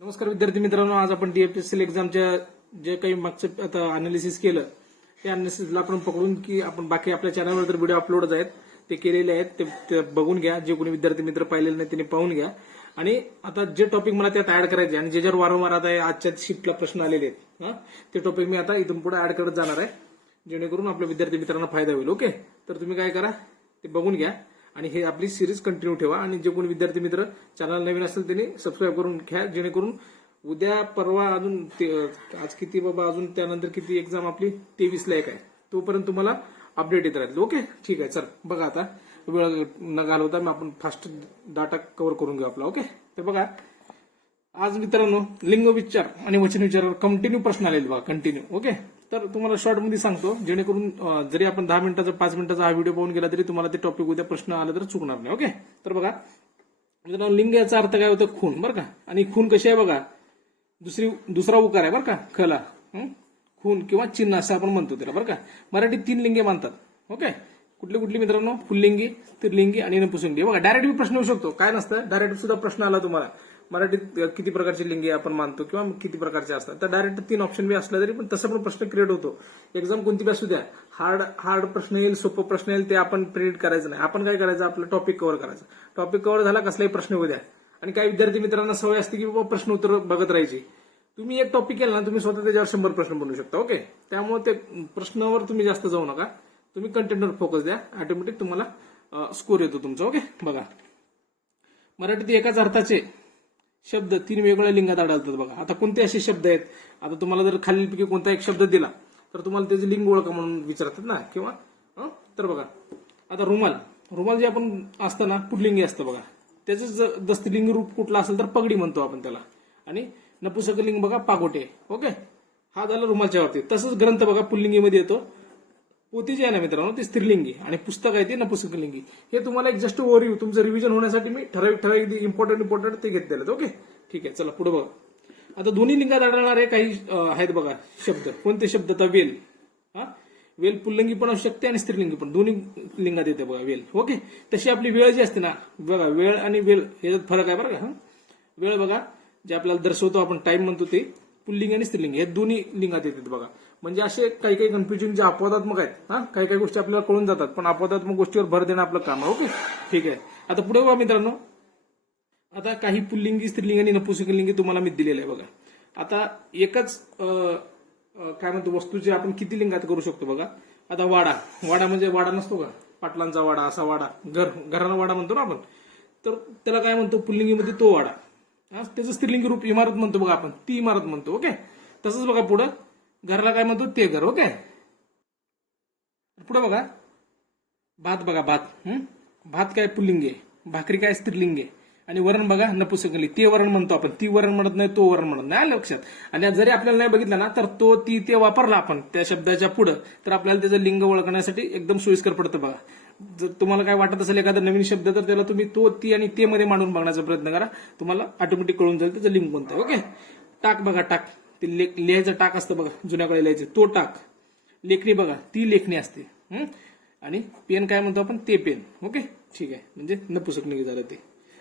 नमस्कार विद्यार्थी मित्रांनो आज आपण डीएफएसएल एक्झामच्या जे काही मागचं आता अनालिसिस केलं ते अनालिसिसला आपण पकडून की आपण बाकी आपल्या चॅनलवर तर व्हिडिओ अपलोड आहेत ते केलेले आहेत ते- बघून घ्या. जे कोणी विद्यार्थी मित्र पाहिलेले नाही त्यांनी पाहून घ्या. आणि आता जे टॉपिक मला त्यात ऍड करायचे आणि जे जर वारंवार आता आजच्या शिफ्टला प्रश्न आलेले आहेत ते टॉपिक मी आता इथून पुढे ऍड करत जाणार आहे जेणेकरून आपल्या विद्यार्थी मित्रांना फायदा होईल ओके तर तुम्ही काय करा ते बघून घ्या. आणि हे आपली सिरीज कंटिन्यू ठेवा. आणि जे कोणी विद्यार्थी मित्र चॅनल नवीन असेल त्यांनी सबस्क्राईब करून घ्या. जेणेकरून उद्या परवा अजून ते- आज किती बाबा अजून त्यानंतर किती एक्झाम आपली? तेवीस ला एक आहे. तोपर्यंत तुम्हाला अपडेट येत राहील ओके ठीक आहे. चल बघा आता. वेळ न घालवता मी आपण फास्ट डाटा कव्हर करून घेऊ आपला. ओके तर बघा. आज मित्रांनो लिंग विचार आणि वचन विचारावर कंटिन्यू प्रश्न आलेले बघा. कंटिन्यू ओके तर तुम्हाला शॉर्टमध्ये सांगतो जेणेकरून जरी आपण दहा मिनिटाचा पाच मिनिटाचा हा व्हिडिओ पाहून गेला तरी तुम्हाला ते टॉपिक उद्या प्रश्न आला तर चुकणार नाही ओके तर बघा मित्रांनो लिंग याचा अर्थ काय होतं? खून बरं का? आणि खून कशी आहे बघा? दुसरी दुसरा उकार आहे बरं का? खला खून किंवा चिन्ह असं आपण म्हणतो त्याला बरं का? मराठीत तीन लिंगे मानतात ओके कुठली कुठली मित्रांनो? फुल्लिंगी त्रिलिंगी आणि नपुसंगी. बघा डायरेक्ट मी प्रश्न येऊ शकतो. काय नसतं? डायरेक्ट सुद्धा प्रश्न आला तुम्हाला. मराठीत किती प्रकारचे लिंगे आपण मानतो किंवा किती प्रकारचे असतात. तर डायरेक्ट तीन ऑप्शन बी असला तरी पण तसं पण प्रश्न क्रिएट होतो. एक्झाम कोणती बी असू द्या हार्ड हार्ड प्रश्न येईल सोपं प्रश्न येईल ते आपण प्रिडिक्ट करायचं नाही. आपण काय करायचं? आपलं टॉपिक कव्हर करायचं. टॉपिक कव्हर झाला कसलाही प्रश्न होऊ द्या. आणि काही विद्यार्थी मित्रांना सवय असते की बाबा प्रश्न उत्तर बघत राहायची. तुम्ही एक टॉपिक केला ना तुम्ही स्वतः त्याच्यावर शंभर प्रश्न बनवू शकता ओके त्यामुळे ते प्रश्नावर तुम्ही जास्त जाऊ नका. तुम्ही कंटेंटवर फोकस द्या. ऑटोमॅटिक तुम्हाला स्कोर येतो तुमचा ओके बघा. मराठीत एकाच अर्थाचे शब्द तीन वेगवेगळ्या लिंगात आढळतात बघा. आता कोणते असे शब्द आहेत? आता तुम्हाला जर खालीलपैकी कोणता एक शब्द दिला तर तुम्हाला त्याचे लिंग ओळखा म्हणून विचारतात ना किंवा तर बघा. आता रुमाल. रुमाल जे आपण असतं ना पुटलिंगी असतं बघा. त्याचं ज- दस्तलिंगी रूप कुठला असेल तर पगडी म्हणतो आपण त्याला. आणि नपुसकलिंग बघा पागोटे. ओके? हा झाला रुमालच्या बाबतीत. तसंच ग्रंथ बघा पुल्लिंगीमध्ये येतो. पोती जी आहे ना मित्रांनो ती स्त्रीलिंगी आणि पुस्तक आहे ती नपुसकलिंगी. हे तुम्हाला एक जस्ट ओव्हरव्यू तुमचं रिव्हिजन होण्यासाठी मी ठराविक ठराविक इम्पॉर्टंट इम्पॉर्टंट ते घेतलेले ओके ठीक आहे चला पुढे बघा. आता दोन्ही लिंगात आढळणारे काही आहेत बघा शब्द. कोणते शब्द? आता वेल. हा? वेल पुल्लिंगी पण असू शकते आणि स्त्रीलिंगी पण. दोन्ही लिंगात येते बघा वेल. ओके? तशी आपली वेळ जी असते ना बघा वेळ आणि वेळ याच्यात फरक आहे बरं का वेळ बघा जे आपल्याला दर्शवतो आपण टाइम म्हणतो ते पुल्लिंग आणि स्त्रीलिंग. हे दोन्ही लिंगात येतात बघा. म्हणजे असे काही काही कन्फ्युजन जे अपवादात्मक आहेत हा? काही काही गोष्टी आपल्याला कळून जातात पण अपवादात्मक गोष्टीवर भर देणं आपलं काम आहे ओके? ठीक आहे. आता पुढे बघा मित्रांनो. आता काही पुल्लिंगी स्त्रीलिंग आणि नपुसकलिंगी तुम्हाला मी दिलेलं आहे बघा. आता एकच काय म्हणतो वस्तूचे आपण किती लिंगात करू शकतो बघा? आता वाडा. वाडा म्हणजे वाडा नसतो का? पाटलांचा वाडा असा वाडा. घर घराला वाडा म्हणतो ना आपण. तर त्याला काय म्हणतो पुल्लिंगीमध्ये तो वाडा. हा, त्याचं स्त्रीलिंगी रूप इमारत म्हणतो बघा आपण. ती इमारत म्हणतो ओके? तसंच बघा पुढं. घराला काय म्हणतो? ते घर ओके? पुढे बघा. भात बघा भात. भात काय पुल्लिंगी आहे भाकरी काय स्त्रीलिंग. आहे आणि वरण बघा नपुसकली. ते वरण म्हणतो आपण. ती वरण म्हणत नाही तो वरण म्हणत नाही. आलं लक्षात? आणि जरी आपल्याला नाही बघितलं ना तर तो ती ते वापरला आपण त्या शब्दाच्या पुढं तर आपल्याला त्याचं लिंग ओळखण्यासाठी एकदम सोयीस्कर पडतं बघा. जर तुम्हाला काय वाटत असेल एखादा नवीन शब्द तर त्याला तुम्ही तो ती आणि ते मध्ये मांडून बघण्याचा प्रयत्न करा. तुम्हाला ऑटोमॅटिक कळून जाईल त्याचं लिंक कोणतं आहे ओके? टाक बघा टाक. ते लेख लिहायचं टाक असतं बघा जुन्याकडे लिहायचं. तो टाक. लेखणी बघा ती लेखणी असते. आणि पेन काय म्हणतो आपण? ते पेन. ओके? ठीक आहे. म्हणजे नपुसकलिंगी झालं ते.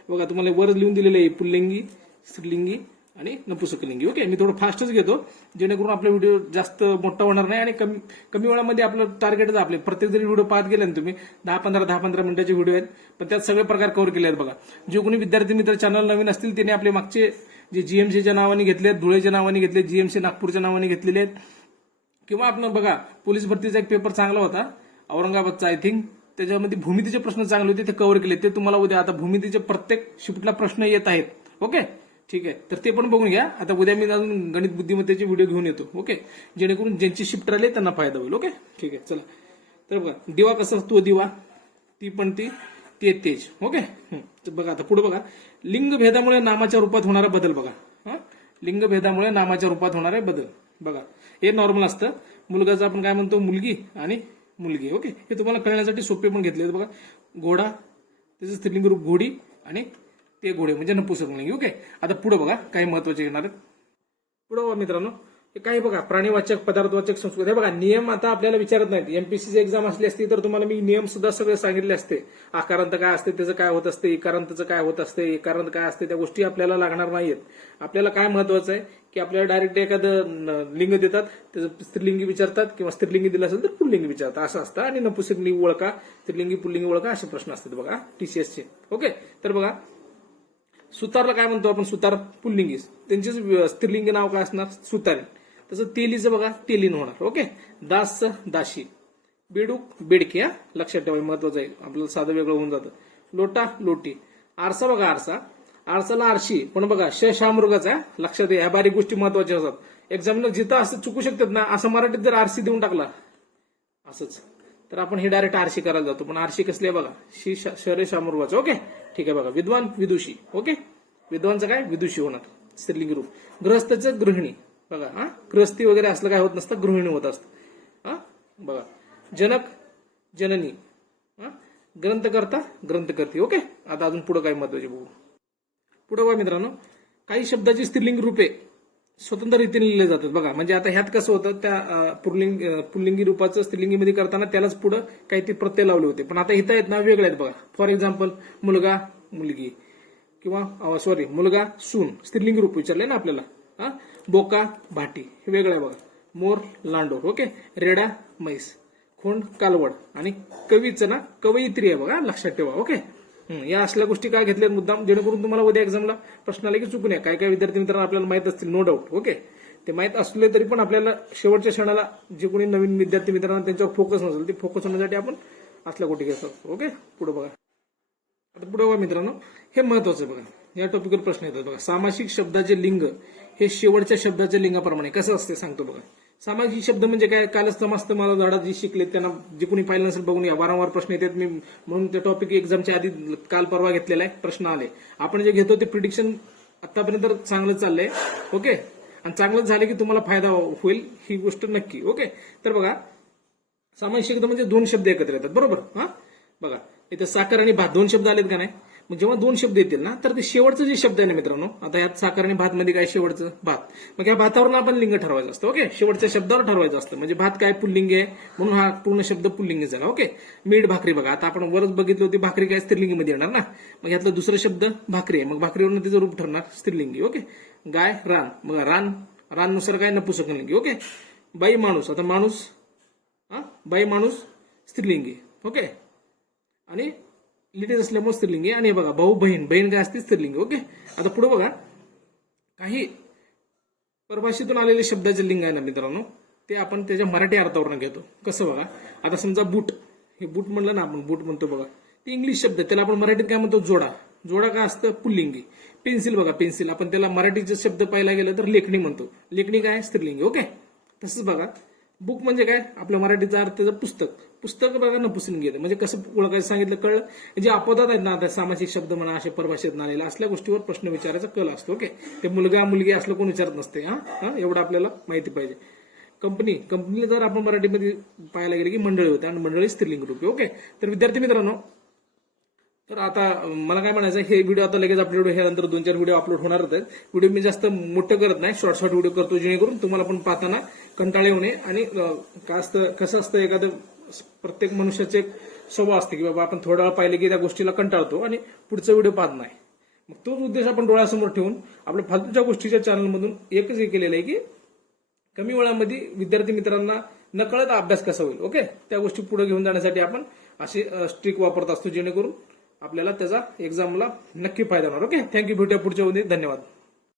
बघा तुम्हाला वर लिहून दिलेलं आहे पुल्लिंगी स्त्रीलिंगी आणि नपुसकलिंगी ओके? मी थोडं फास्टच घेतो जेणेकरून आपला व्हिडिओ जास्त मोठा होणार नाही आणि कमी कमी वेळामध्ये आपलं टार्गेटच आपले. प्रत्येक जरी व्हिडिओ पाहत गेले ना तुम्ही दहा पंधरा दहा पंधरा मिनिटाचे व्हिडिओ आहेत पण त्यात सगळे प्रकार कव्हर केले आहेत बघा. जे कोणी विद्यार्थी मित्र चॅनल नवीन असतील त्यांनी आपले मागचे जे जीएमसीच्या नावाने घेतले आहेत धुळेच्या नावाने घेतले जीएमसी नागपूरच्या नावाने घेतलेले आहेत. किंवा आपण बघा पोलीस भरतीचा एक पेपर चांगला होता औरंगाबादचा आय थिंक त्याच्यामध्ये भूमितीचे प्रश्न चांगले होते ते कव्हर केले. ते तुम्हाला उद्या आता भूमितीचे प्रत्येक शिफ्टला प्रश्न येत आहेत. ओके ठीक आहे. तर ते पण बघून घ्या. आता उद्या मी अजून गणित बुद्धिमत्तेचे व्हिडिओ घेऊन येतो. ओके जेणेकरून ज्यांची शिफ्ट राहिली त्यांना फायदा होईल. ओके ठीक आहे. चला. तर बघा दिवा कसा असतो? दिवा. ती पण ती. ते तेज. ओके? तर बघा आता पुढे बघा. लिंगभेदामुळे नामाच्या रूपात होणारा बदल बघा. हा? लिंगभेदामुळे नामाच्या रूपात होणारे बदल. बघा. हे नॉर्मल असतं. मुलगाचं आपण काय म्हणतो? मुलगी आणि मुलगी. ओके? हे तुम्हाला कळण्यासाठी सोपे पण घेतले आहेत बघा. घोडा त्याचं स्त्रीलिंग रूप घोडी आणि ते घोडे म्हणजे नपुसक लिंगी ओके? आता पुढे बघा. काही महत्त्वाचे घेणार आहेत. पुढे बघा मित्रांनो. काय काही बघा प्राणीवाचक पदार्थवाचक संस्कृत. हे बघा नियम आता आपल्याला विचारत नाहीत. एमपीसीची एक्झाम असली असती तर तुम्हाला मी नियम सुद्धा सगळे सांगितले असते. आकारांत काय असते त्याचं काय होत असते इकारांतचं काय होत असते इकारांत काय असते त्या गोष्टी आपल्याला लागणार नाहीयेत. आपल्याला काय महत्वाचं आहे? की आपल्याला डायरेक्ट एखादं लिंग देतात त्याचं स्त्रीलिंगी विचारतात किंवा स्त्रीलिंगी दिलं असेल तर पुल्लिंगी विचारतात. असं असतं. आणि नपुसकलिंगी ओळखा स्त्रीलिंगी पुल्लिंगी ओळखा असे प्रश्न असतात बघा टीसीएसचे ओके तर बघा सुतारला काय म्हणतो आपण? सुतार पुल्लिंगी त्यांचे स्त्रीलिंगी नाव काय असणार? सुतारी. तसं तेलीचं बघा तेलीन होणार. ओके? दास दाशी. बेडूक बेडकी हा? लक्षात ठेवा महत्वाचं आहे. आपल्याला साधं वेगळं होऊन जातं. लोटा लोटी. आरसा बघा आरसा. आरसाला आरशी. पण बघा श शामृगाचा आहे. लक्षात या बारीक गोष्टी महत्त्वाच्या असतात. एक्झामला जिथं असं चुकू शकतात ना असं मराठीत जर आरसी देऊन टाकला असंच. तर आपण हे डायरेक्ट आरशी करायला जातो. पण आरशी कसली आहे बघा शी श- शरे शामृगाचं ओके? ठीक आहे बघा विद्वान विदुषी. ओके? विद्वानचं काय? विदुषी होणार. स्त्रीलिंगी रूप गृहस्थचं गृहिणी. बघा हा? गृहस्थी वगैरे असलं काय होत नसतं गृहिणी होत असतं. हा? बघा जनक जननी हा? ग्रंथकर्ता ग्रंथकर्ती ओके? आता अजून पुढे काय महत्त्वाचे बघू. पुढे बघा मित्रांनो काही शब्दाची स्त्रीलिंग रूपे स्वतंत्र रीतीने लिहिले जातात. बघा म्हणजे आता ह्यात कसं होतं त्या अं, पुल्लिंग पुल्लिंगी रूपाचं स्त्रीलिंगीमध्ये करताना त्यालाच पुढं काही ते प्रत्यय लावले होते. पण आता इथं आहेत ना वेगळे आहेत बघा. फॉर एक्झाम्पल मुलगा मुलगी किंवा सॉरी मुलगा सून स्त्रीलिंगी रूप विचारले ना आपल्याला हा? बोका भाटी हे वेगळं आहे बघा. मोर लांडोर ओके? रेडा म्हैस खोंड कालवड आणि कवीचं ना कवयित्री आहे बघा लक्षात ठेवा ओके? या असल्या गोष्टी काय घेतल्या मुद्दाम? जेणेकरून तुम्हाला उद्या एक्झामला प्रश्न आले की चुकून या. काय काय विद्यार्थी मित्रांना आपल्याला माहीत असतील नो डाऊट ओके? ते माहीत असले तरी पण आपल्याला शेवटच्या क्षणाला जे कोणी नवीन विद्यार्थी मित्रांना त्यांच्यावर फोकस नसेल ते फोकस होण्यासाठी आपण असल्या गोष्टी असतो ओके? पुढे बघा. आता पुढे बघा मित्रांनो हे महत्वाचं बघा. या टॉपिकवर प्रश्न येतात बघा. सामासिक शब्दाचे लिंग हे शेवटच्या शब्दाच्या लिंगाप्रमाणे. कसं असते सांगतो बघा. सामाजिक शब्द म्हणजे काय? कालच तमास्त मला झाडात जे शिकले त्यांना जे कोणी पाहिलं नसेल बघून या. वारंवार प्रश्न येतात. मी म्हणून ते टॉपिक एक्झामच्या आधी काल परवा घेतलेला आहे. प्रश्न आले. आपण जे घेतो ते प्रिडिक्शन आतापर्यंत तर चांगलं चाललंय. ओके? आणि चांगलं झालं की तुम्हाला फायदा होईल ही गोष्ट नक्की. ओके? तर बघा सामाजिक शब्द म्हणजे दोन शब्द एकत्र येतात. बरोबर? हा? बघा. इथं साखर आणि भात दोन शब्द आलेत का नाही? जेव्हा दोन शब्द येतील ना तर ते शेवटचं जे शब्द आहे ना मित्रांनो आता यात साखर आणि भात मध्ये काय शेवटचं? भात. मग या भातावरून आपण लिंग ठरवायचं असतं ओके? शेवटच्या शब्दावर ठरवायचं असतं. म्हणजे भात काय पुल्लिंग आहे? म्हणून हा पूर्ण शब्द पुल्लिंग झाला ओके? मीठ भाकरी बघा. आता आपण वरच बघितली होती भाकरी काय स्त्रीलिंगीमध्ये येणार ना? मग यातलं दुसरं शब्द भाकरी आहे. मग भाकरीवरून तिचं रूप ठरणार स्त्रीलिंगी ओके? गाय रान. मग रान राननुसार काय नपुसकलिंगी ओके? बाई माणूस. आता माणूस हा? बाई माणूस स्त्रीलिंगी ओके? आणि लिटिल असल्यामुळे स्त्रीलिंगी आणि बघा भाऊ बहीण. बहीण काय असते? स्त्रीलिंगी ओके? आता पुढे बघा. काही परभाषेतून आलेले शब्दाचे लिंग आहे ना मित्रांनो ते आपण त्याच्या मराठी अर्थावरून घेतो. कसं बघा? आता समजा बूट. हे बूट म्हणलं ना आपण बूट म्हणतो बघा. ते इंग्लिश शब्द त्याला आपण मराठीत काय म्हणतो? जोडा. जोडा काय असतं? पुल्लिंगी पेन्सिल बघा पेन्सिल. आपण त्याला मराठीचे शब्द पाहायला गेलं तर लेखणी म्हणतो. लेखणी काय? स्त्रीलिंगी ओके? तसंच बघा. बुक म्हणजे काय? आपल्या मराठीचा अर्थ त्याचं पुस्तक. पुस्तक बघा पुसून घेतं. म्हणजे कसं ओळखायचं सांगितलं कळलं? जे अपवादात आहेत ना आता सामाजिक शब्द म्हणा असे परभाषेत नालेला असल्या गोष्टीवर प्रश्न विचारायचा कल असतो ओके? ते मुलगा मुलगी असलं कोण विचारत नसते हा? एवढं आपल्याला माहिती पाहिजे. कंपनी कंपनीला जर आपण मराठीमध्ये पाहायला गेले की मंडळी होते आणि मंडळी स्त्रीलिंग रूपी ओके? तर विद्यार्थी मित्रांनो तर आता मला काय म्हणायचं हे व्हिडिओ आता लगेच अपलोड ह्यानंतर दोन चार व्हिडिओ अपलोड होणारच आहेत. व्हिडिओ मी जास्त मोठं करत नाही शॉर्ट शॉर्ट व्हिडिओ करतो जेणेकरून तुम्हाला पण पाहताना कंटाळा येऊ नये. आणि का असतं कसं असतं एखादं प्रत्येक मनुष्याचे एक स्वभाव असते की बाबा आपण थोडा वेळ पाहिले की त्या गोष्टीला कंटाळतो आणि पुढचा व्हिडिओ पाहत नाही. मग तोच उद्देश आपण डोळ्यासमोर ठेवून आपल्या फालतूच्या गोष्टीच्या चॅनलमधून एकच हे केलेलं आहे की कमी वेळामध्ये विद्यार्थी मित्रांना नकळत अभ्यास कसा होईल ओके? त्या गोष्टी पुढे घेऊन जाण्यासाठी आपण असे स्ट्रिक वापरत असतो जेणेकरून आपल्याला त्याचा एक्झामला नक्की फायदा होणार ओके? थँक्यू भेटूया पुढच्या धन्यवाद.